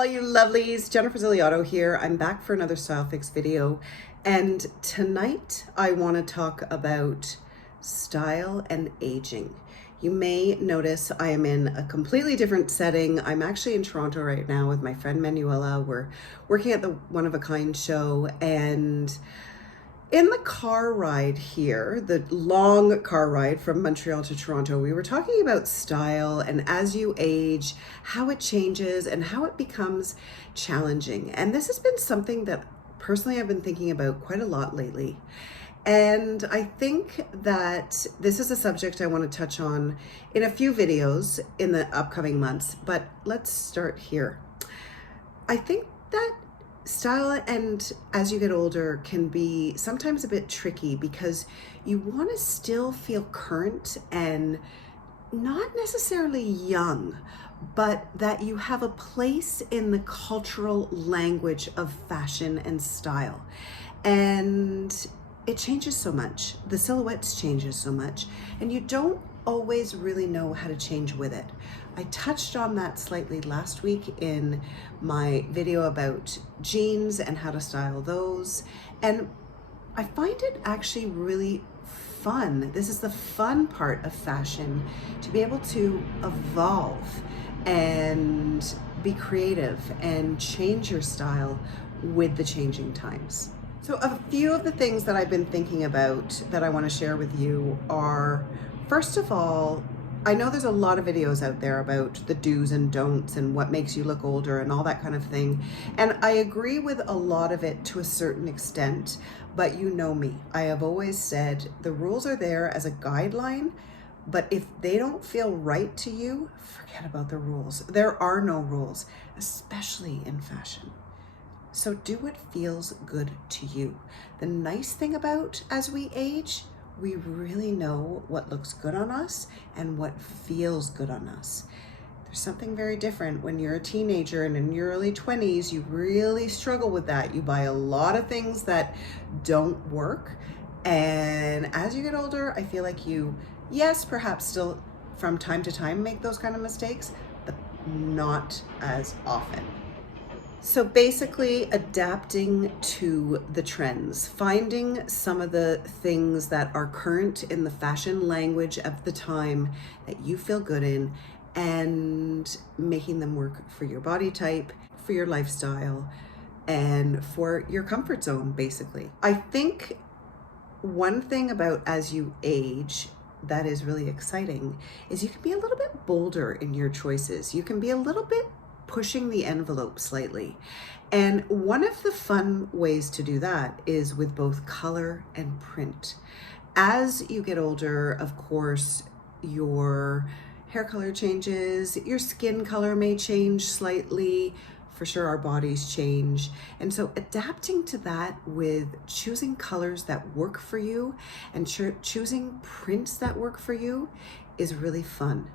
all you lovelies, Jennifer Ziliotto here. I'm back for another Style Fix video, and tonight I want to talk about style and aging. You may notice I am in a completely different setting. I'm actually in Toronto right now with my friend Manuela. We're working at the One of a Kind show, and in the car ride here, the long car ride from Montreal to Toronto, we were talking about style and as you age, how it changes and how it becomes challenging. And this has been something that personally I've been thinking about quite a lot lately. And I think that this is a subject I want to touch on in a few videos in the upcoming months, but let's start here. I think that style and as you get older can be sometimes a bit tricky because you want to still feel current and not necessarily young, but that you have a place in the cultural language of fashion and style. And it changes so much. The silhouettes changes so much, and you don't always really know how to change with it. I touched on that slightly last week in my video about jeans and how to style those. And I find it actually really fun. This is the fun part of fashion, to be able to evolve and be creative and change your style with the changing times. So a few of the things that I've been thinking about that I want to share with you are, first of all, I know there's a lot of videos out there about the do's and don'ts and what makes you look older and all that kind of thing. And I agree with a lot of it to a certain extent, but you know me. I have always said the rules are there as a guideline, but if they don't feel right to you, forget about the rules. There are no rules, especially in fashion. So do what feels good to you. The nice thing about as we age, we really know what looks good on us and what feels good on us. There's something very different when you're a teenager and in your early 20s, you really struggle with that. You buy a lot of things that don't work. And as you get older, I feel like you, yes, perhaps still from time to time make those kind of mistakes, but not as often. So basically adapting to the trends, finding some of the things that are current in the fashion language of the time that you feel good in and making them work for your body type, for your lifestyle, and for your comfort zone, basically. I think one thing about as you age that is really exciting is you can be a little bit bolder in your choices. You can be a little bit pushing the envelope slightly. And one of the fun ways to do that is with both color and print. As you get older, of course, your hair color changes, your skin color may change slightly. For sure, our bodies change. And so adapting to that with choosing colors that work for you and choosing prints that work for you is really fun.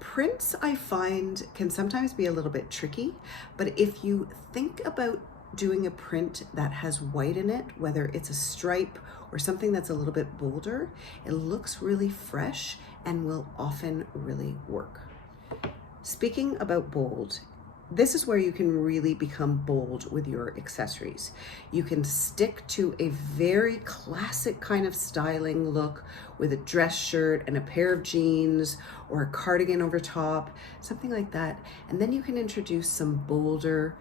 Prints, I find, can sometimes be a little bit tricky, but if you think about doing a print that has white in it, whether it's a stripe or something that's a little bit bolder, it looks really fresh and will often really work. Speaking about bold, this is where you can really become bold with your accessories. You can stick to a very classic kind of styling look with a dress shirt and a pair of jeans or a cardigan over top, something like that. And then you can introduce some bolder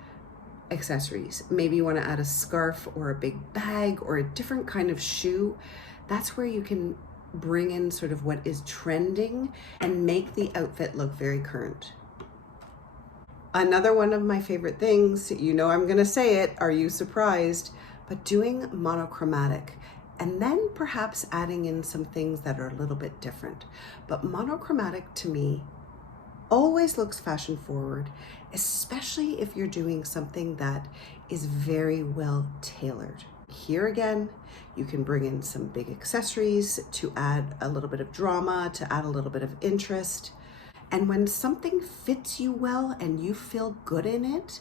accessories. Maybe you want to add a scarf or a big bag or a different kind of shoe. That's where you can bring in sort of what is trending and make the outfit look very current. Another one of my favorite things, you know I'm gonna say it, are you surprised? But doing monochromatic and then perhaps adding in some things that are a little bit different. But monochromatic to me always looks fashion forward, especially if you're doing something that is very well tailored. Here again, you can bring in some big accessories to add a little bit of drama, to add a little bit of interest. And when something fits you well and you feel good in it,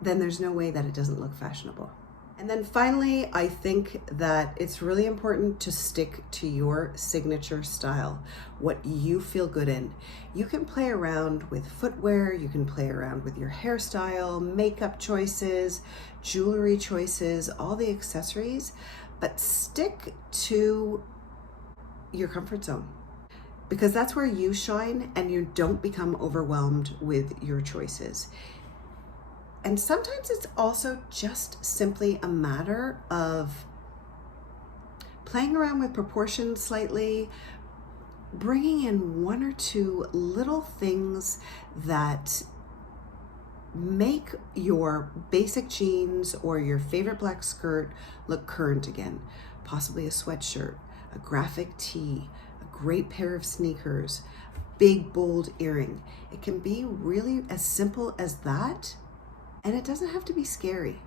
then there's no way that it doesn't look fashionable. And then finally, I think that it's really important to stick to your signature style, what you feel good in. You can play around with footwear, you can play around with your hairstyle, makeup choices, jewelry choices, all the accessories, but stick to your comfort zone, because that's where you shine and you don't become overwhelmed with your choices. And sometimes it's also just simply a matter of playing around with proportions slightly, bringing in one or two little things that make your basic jeans or your favorite black skirt look current again. Possibly a sweatshirt, a graphic tee, a great pair of sneakers, big bold earring. It can be really as simple as that. And it doesn't have to be scary.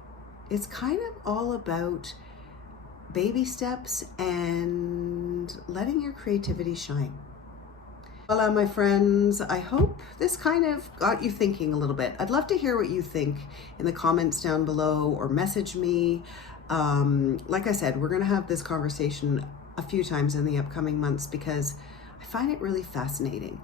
It's kind of all about baby steps and letting your creativity shine. Voila, my friends. I hope this kind of got you thinking a little bit. I'd love to hear what you think in the comments down below, or message me. Like I said, we're going to have this conversation a few times in the upcoming months because I find it really fascinating.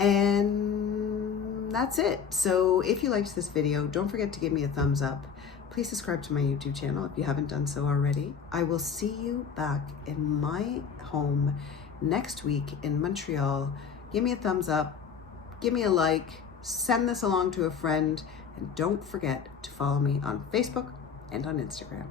And that's it. So if you liked this video, don't forget to give me a thumbs up. Please subscribe to my YouTube channel if you haven't done so already. I will see you back in my home next week in Montreal. Give me a thumbs up, give me a like, send this along to a friend, and don't forget to follow me on Facebook and on Instagram.